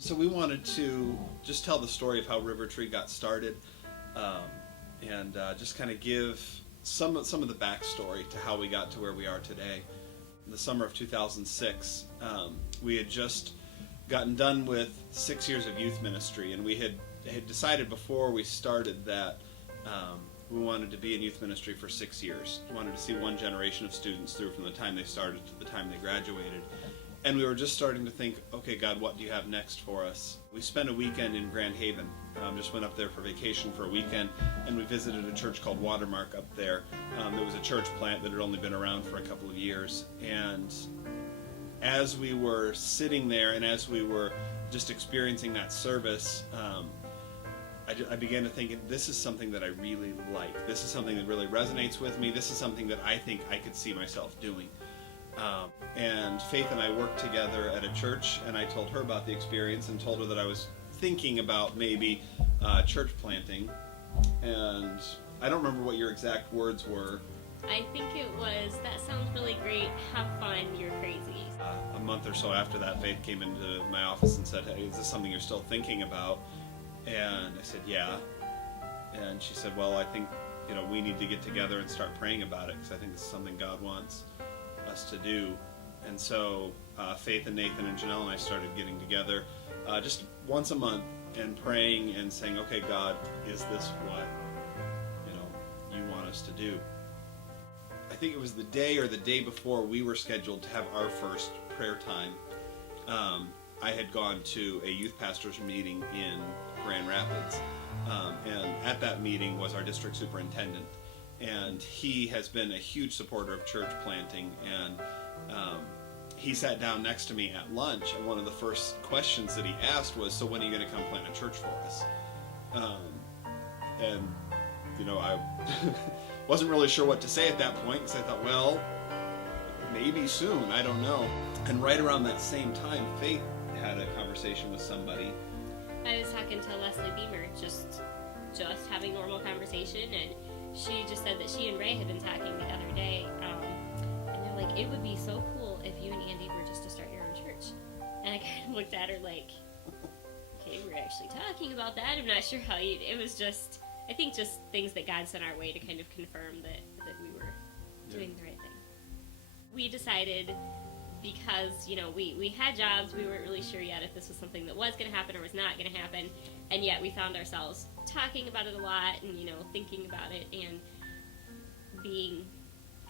So we wanted to just tell the story of how Rivertree got started, and just kind of give some of the backstory to how we got to where we are today. In the summer of 2006, we had just gotten done with 6 years of youth ministry, and we had decided before we started that we wanted to be in youth ministry for 6 years. We wanted to see one generation of students through from the time they started to the time they graduated. And we were just starting to think, okay, God, what do you have next for us? We spent a weekend in Grand Haven. Just went up there for vacation for a weekend, and we visited a church called Watermark up there. It was a church plant that had only been around for a couple of years. And as we were sitting there and as we were just experiencing that service, I began to think, this is something that I really like. This is something that really resonates with me. This is something that I think I could see myself doing. And Faith and I worked together at a church, and I told her about the experience and told her that I was thinking about maybe church planting. And I don't remember what your exact words were. I think it was, that sounds really great, have fun, you're crazy. A month or so after that, Faith came into my office and said, hey, is this something you're still thinking about? And I said, yeah. And she said, well, I think we need to get together and start praying about it, because I think this is something God wants us to do. And so Faith and Nathan and Janelle and I started getting together just once a month and praying and saying, okay, God, is this what you want us to do? I think it was the day or the day before we were scheduled to have our first prayer time. I had gone to a youth pastors meeting in Grand Rapids, and at that meeting was our district superintendent. And he has been a huge supporter of church planting, and he sat down next to me at lunch, and one of the first questions that he asked was, so when are you going to come plant a church for us? And I wasn't really sure what to say at that point, because I thought, well, maybe soon, I don't know. And right around that same time, Faith had a conversation with somebody. I was talking to Leslie Beamer, just having normal conversation, and she just said that she and Ray had been talking the other day, and they're like, it would be so cool if you and Andy were just to start your own church. And I kind of looked at her like, okay, we're actually talking about that. I'm not sure how it was just, I think just things that God sent our way to kind of confirm that we were doing the right thing. We decided, because we had jobs, we weren't really sure yet if this was something that was going to happen or was not going to happen, and yet we found ourselves talking about it a lot and thinking about it, and being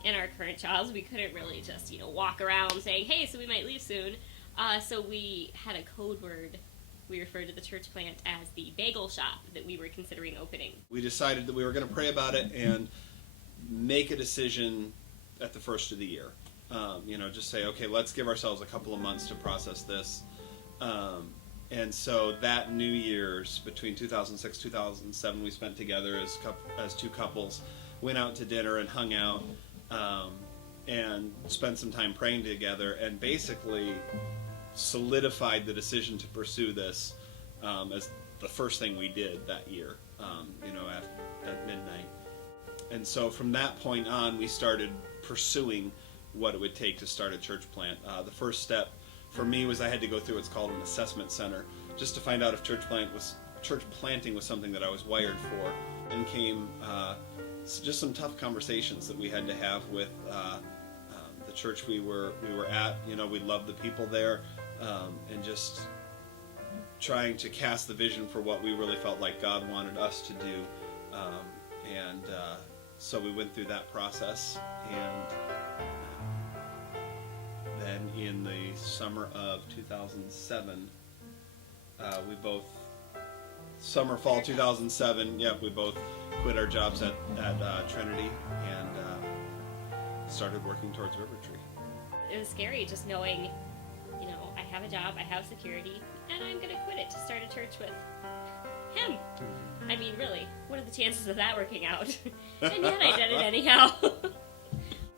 in our current jobs, we couldn't really just walk around saying, hey, so we might leave soon. So we had a code word. We referred to the church plant as the bagel shop that we were considering opening. We decided that we were going to pray about it and make a decision at the first of the year. Just say, okay, let's give ourselves a couple of months to process this. And so that New Year's, between 2006 and 2007, we spent together as two couples, went out to dinner and hung out, and spent some time praying together, and basically solidified the decision to pursue this as the first thing we did that year, at midnight. And so from that point on, we started pursuing what it would take to start a church plant. The first step for me was I had to go through what's called an assessment center, just to find out if church planting was something that I was wired for. And came just some tough conversations that we had to have with the church we were at. We loved the people there, and just trying to cast the vision for what we really felt like God wanted us to do. So we went through that process, and then in the summer of 2007, fall 2007, we both quit our jobs at Trinity and started working towards Rivertree. It was scary just knowing, I have a job, I have security, and I'm going to quit it to start a church with him. I mean, really, what are the chances of that working out? And yet I did it anyhow.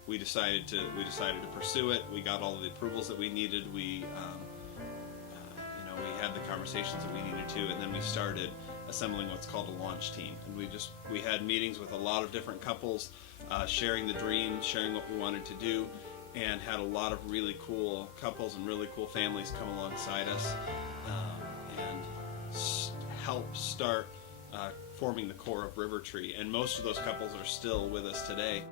We decided to pursue it. We got all of the approvals that we needed. We had the conversations that we needed to, and then we started assembling what's called a launch team. And we had meetings with a lot of different couples, sharing the dream, sharing what we wanted to do, and had a lot of really cool couples and really cool families come alongside us. help start forming the core of Rivertree, and most of those couples are still with us today.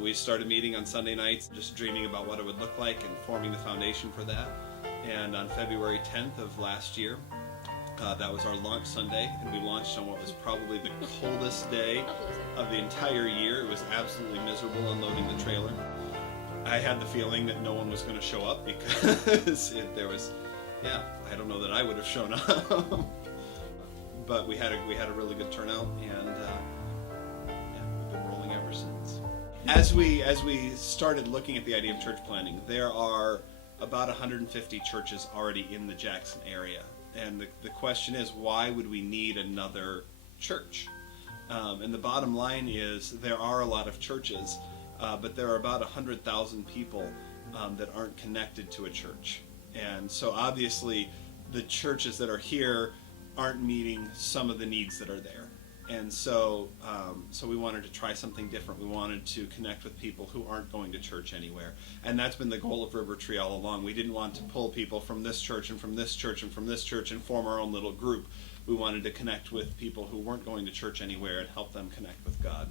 We started meeting on Sunday nights, just dreaming about what it would look like and forming the foundation for that. And on February 10th of last year, that was our launch Sunday, and we launched on what was probably the coldest day of the entire year. It was absolutely miserable unloading the trailer. I had the feeling that no one was going to show up because I don't know that I would have shown up. But we had a really good turnout, and we've been rolling ever since. As we started looking at the idea of church planting, there are about 150 churches already in the Jackson area, and the question is, why would we need another church? And the bottom line is, there are a lot of churches, but there are about 100,000 people that aren't connected to a church, and so obviously the churches that are here aren't meeting some of the needs that are there. And so we wanted to try something different. We wanted to connect with people who aren't going to church anywhere. And that's been the goal of Rivertree all along. We didn't want to pull people from this church and from this church and from this church and form our own little group. We wanted to connect with people who weren't going to church anywhere and help them connect with God.